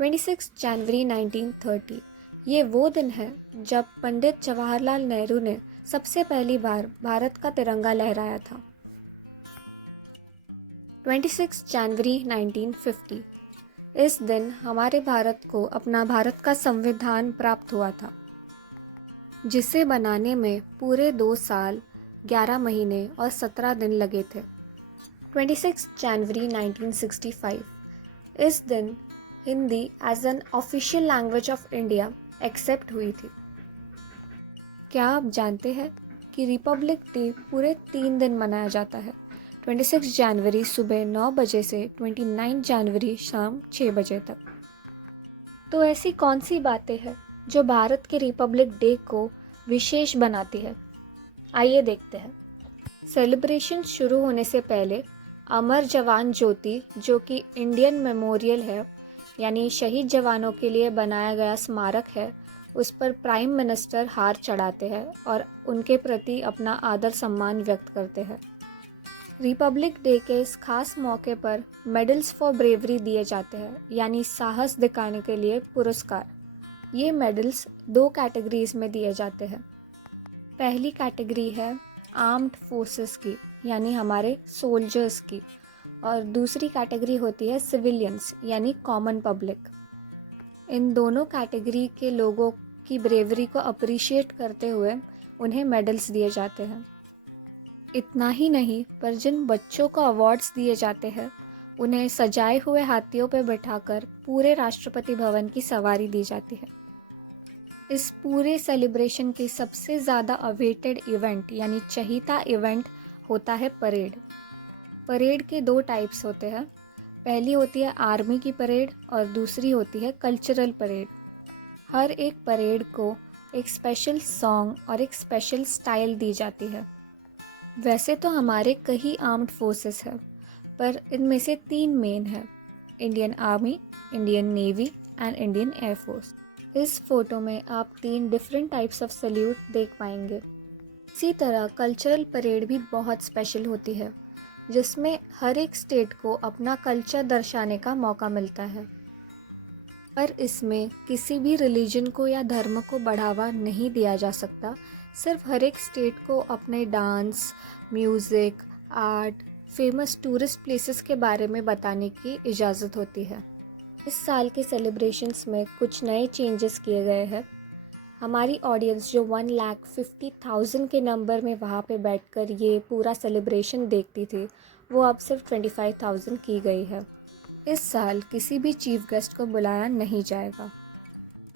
26 जनवरी 1930 ये वो दिन है जब पंडित जवाहरलाल नेहरू ने सबसे पहली बार भारत का तिरंगा लहराया था। 26 जनवरी 1950 इस दिन हमारे भारत को अपना भारत का संविधान प्राप्त हुआ था, जिसे बनाने में पूरे 2 साल 11 महीने और 17 दिन लगे थे। 26 जनवरी 1965 इस दिन Hindi as an official language of India accept हुई थी। क्या आप जानते हैं कि रिपब्लिक डे पूरे 3 दिन मनाया जाता है, 26 जनवरी सुबह 9 बजे से 29 जनवरी शाम 6 बजे तक। तो ऐसी कौन सी बातें हैं जो भारत के रिपब्लिक डे को विशेष बनाती है? आइए देखते हैं। सेलिब्रेशन शुरू होने से पहले अमर जवान ज्योति, जो कि इंडियन मेमोरियल है, यानी शहीद जवानों के लिए बनाया गया स्मारक है, उस पर प्राइम मिनिस्टर हार चढ़ाते हैं और उनके प्रति अपना आदर सम्मान व्यक्त करते हैं। रिपब्लिक डे के इस खास मौके पर मेडल्स फॉर ब्रेवरी दिए जाते हैं, यानी साहस दिखाने के लिए पुरस्कार। ये मेडल्स 2 कैटेगरीज में दिए जाते हैं। पहली कैटेगरी है आर्म्ड फोर्सेस की, यानी हमारे सोल्जर्स की, और दूसरी कैटेगरी होती है सिविलियंस, यानी कॉमन पब्लिक। इन दोनों कैटेगरी के लोगों की ब्रेवरी को अप्रिशिएट करते हुए उन्हें मेडल्स दिए जाते हैं। इतना ही नहीं, पर जिन बच्चों को अवार्ड्स दिए जाते हैं उन्हें सजाए हुए हाथियों पर बिठाकर पूरे राष्ट्रपति भवन की सवारी दी जाती है। इस पूरे सेलिब्रेशन की सबसे ज़्यादा अवेटेड इवेंट, यानी चहीता इवेंट होता है परेड। परेड के 2 टाइप्स होते हैं। पहली होती है आर्मी की परेड और दूसरी होती है कल्चरल परेड। हर एक परेड को एक स्पेशल सॉन्ग और एक स्पेशल स्टाइल दी जाती है। वैसे तो हमारे कई आर्म्ड फोर्सेस हैं, पर इनमें से 3 मेन हैं: Indian army, Indian navy and Indian air force. इस फोटो में आप 3 डिफरेंट टाइप्स ऑफ सल्यूट देख पाएंगे। इसी तरह कल्चरल परेड भी बहुत स्पेशल होती है, जिसमें हर एक स्टेट को अपना कल्चर दर्शाने का मौका मिलता है। पर इसमें किसी भी रिलीजन को या धर्म को बढ़ावा नहीं दिया जा सकता। सिर्फ हर एक स्टेट को अपने dance, music, art, famous tourist places के बारे में बताने की इजाज़त होती है। इस साल के सेलिब्रेशंस में कुछ नए चेंजेस किए गए हैं। हमारी ऑडियंस जो 1,50,000 के नंबर में वहाँ पे बैठकर ये पूरा सेलिब्रेशन देखती थी, वो अब सिर्फ 25,000 की गई है। इस साल किसी भी चीफ गेस्ट को बुलाया नहीं जाएगा।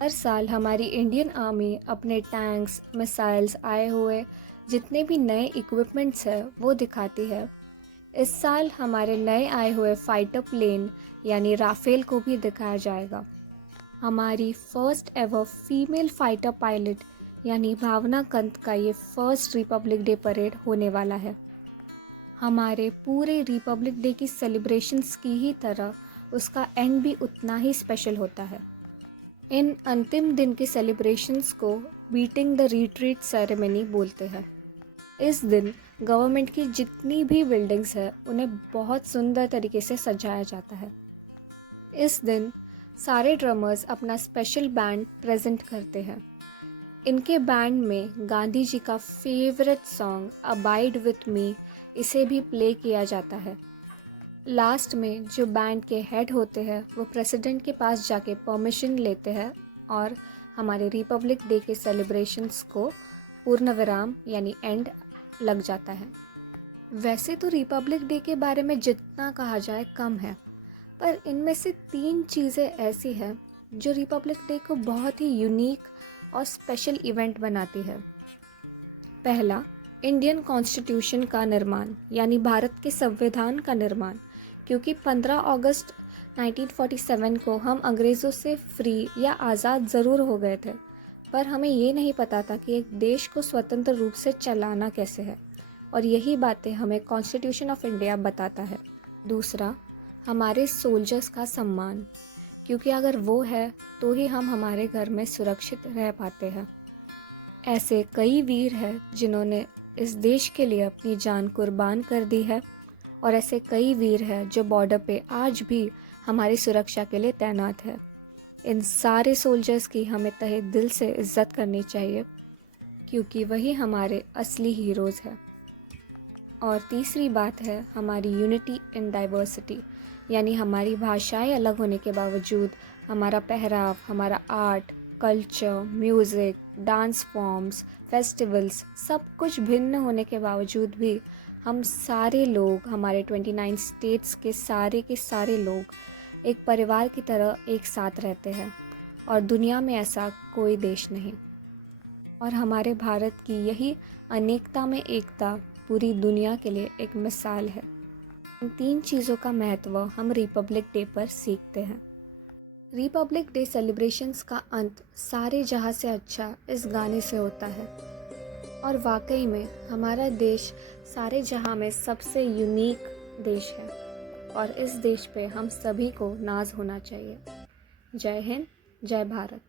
हर साल हमारी इंडियन आर्मी अपने टैंक्स, मिसाइल्स, आए हुए जितने भी नए इक्विपमेंट्स हैं वो दिखाती है। इस साल हमारे नए आए हुए फाइटर प्लेन यानी राफेल को भी दिखाया जाएगा। हमारी first ever female fighter pilot यानी भावना कंत का ये फर्स्ट रिपब्लिक डे परेड होने वाला है। हमारे पूरे रिपब्लिक डे की सेलिब्रेशंस की ही तरह उसका एंड भी उतना ही स्पेशल होता है। इन अंतिम दिन के सेलिब्रेशंस को बीटिंग द रिट्रीट सेरेमनी बोलते हैं। इस दिन गवर्नमेंट की जितनी भी बिल्डिंग्स है उन्हें बहुत सुंदर तरीके से सजाया जाता है। इस दिन सारे ड्रमर्स अपना स्पेशल बैंड प्रेजेंट करते हैं। इनके बैंड में गांधी जी का favourite song abide with me, इसे भी प्ले किया जाता है। लास्ट में जो बैंड के हेड होते हैं वो प्रेसिडेंट के पास जाके परमिशन लेते हैं और हमारे रिपब्लिक डे के सेलिब्रेशंस को पूर्ण विराम यानी एंड लग जाता है। वैसे तो रिपब्लिक डे के बारे में जितना कहा जाए कम है, पर इनमें से 3 चीज़ें ऐसी हैं जो रिपब्लिक डे को बहुत ही यूनिक और स्पेशल इवेंट बनाती है। पहला, इंडियन कॉन्स्टिट्यूशन का निर्माण, यानी भारत के संविधान का निर्माण, क्योंकि 15 अगस्त 1947 को हम अंग्रेज़ों से फ्री या आज़ाद ज़रूर हो गए थे, पर हमें ये नहीं पता था कि एक देश को स्वतंत्र रूप से चलाना कैसे है, और यही बातें हमें कॉन्स्टिट्यूशन ऑफ इंडिया बताता है। दूसरा, हमारे सोल्जर्स का सम्मान, क्योंकि अगर वो है तो ही हम हमारे घर में सुरक्षित रह पाते हैं। ऐसे कई वीर हैं जिन्होंने इस देश के लिए अपनी जान कुर्बान कर दी है, और ऐसे कई वीर हैं जो बॉर्डर पे आज भी हमारी सुरक्षा के लिए तैनात है। इन सारे सोल्जर्स की हमें तहे दिल से इज़्ज़त करनी चाहिए, क्योंकि वही हमारे असली हीरोज़ हैं। और तीसरी बात है हमारी यूनिटी इन डाइवर्सिटी, यानी हमारी भाषाएं अलग होने के बावजूद हमारा पहराव, हमारा art, culture, music, dance forms, festivals सब कुछ भिन्न होने के बावजूद भी हम सारे लोग, हमारे 29 स्टेट्स के सारे लोग एक परिवार की तरह एक साथ रहते हैं और दुनिया में ऐसा कोई देश नहीं। और हमारे भारत की यही अनेकता में एकता पूरी दुनिया के लिए एक मिसाल है। इन 3 चीज़ों का महत्व हम रिपब्लिक डे पर सीखते हैं। रिपब्लिक डे सेलिब्रेशंस का अंत सारे जहाँ से अच्छा इस गाने से होता है। और वाकई में हमारा देश सारे जहाँ में सबसे यूनिक देश है और इस देश पे हम सभी को नाज होना चाहिए। जय हिंद, जय भारत।